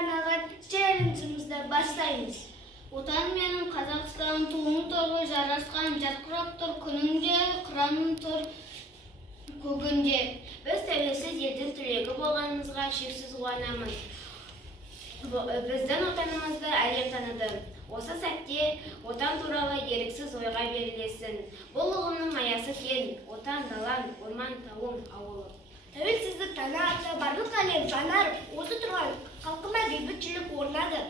арналған челленджімізді бастаймыз. Отан менің Қазақстан туың торы жарасқан жарқырап тұр күнінде, қыраным тұр көгінде. Біз тәуелсіз елдің түлегі болғанымызға шексіз қуанамыз. Біздің отанымызды әлем таныды. Осы сәтте отан туралы еріксіз ойға берілесін. Бұл ұғымның аясы кең, отан, далам, орман, тауым, ауылы. Тәуелсіздік таңы атты барлық әлем жанар, осы тұрған халқыма бейбітшілік орнады.